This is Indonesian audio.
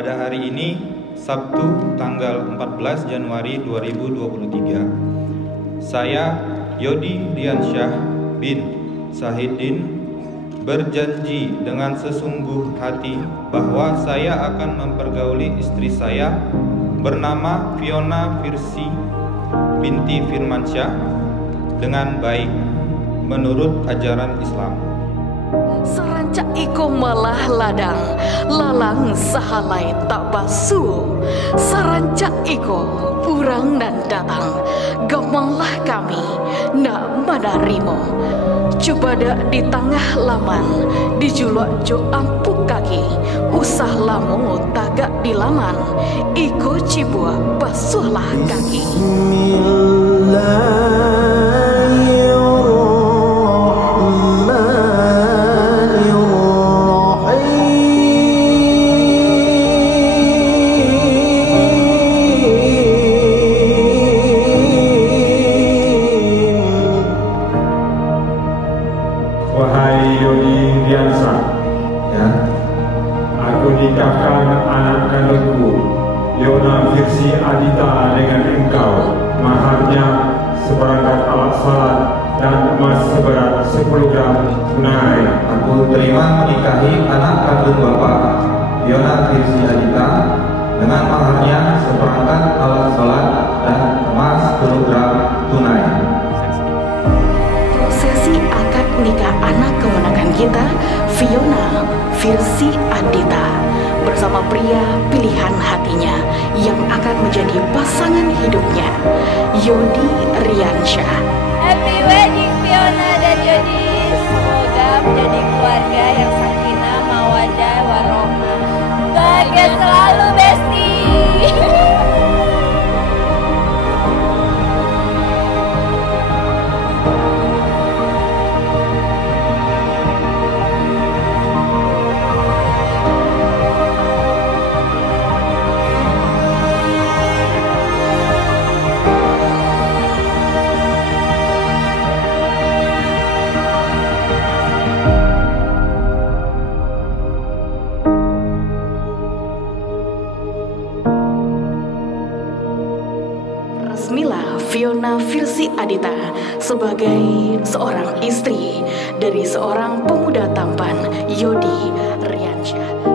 pada hari ini Sabtu tanggal 14 Januari 2023, saya Yodi Riansyah bin Sahidin berjanji dengan sesungguh hati bahwa saya akan mempergauli istri saya bernama Fiona Firsi binti Firmansyah dengan baik menurut ajaran Islam. Sarancak iko malah ladang, lalang sahalai tak basuh. Sarancak iko urang dan datang, gamanglah kami nak menerimo. Coba dak di tengah laman, dijulak jo ampuk kaki, usah lamu tagak di laman, iko cibua basuhlah kaki. Wahai Yodi Riansyah, ya, aku nikahkan anak kandungku Fiona Firsi Adita dengan engkau. Maharnya seperangkat alat salat dan emas seberat 10 gram tunai. Aku terima menikahi anak kandung Bapak Fiona Firsi Adita dengan maharnya seperangkat alat sholat dan emas 10 gram tunai. Prosesi akad nikah anak kemenangan kita, Fiona Firsi Adita, bersama pria pilihan hatinya yang akan menjadi pasangan hidupnya, Yodi Riansyah. Happy wedding Fiona dan Yodi. Semoga menjadi keluarga yang sakinah, mawaddah, warohmah. Bahagia selalu, Besti. Resmilah Fiona Firsi Adita sebagai seorang istri dari seorang pemuda tampan, Yodi Riansyah.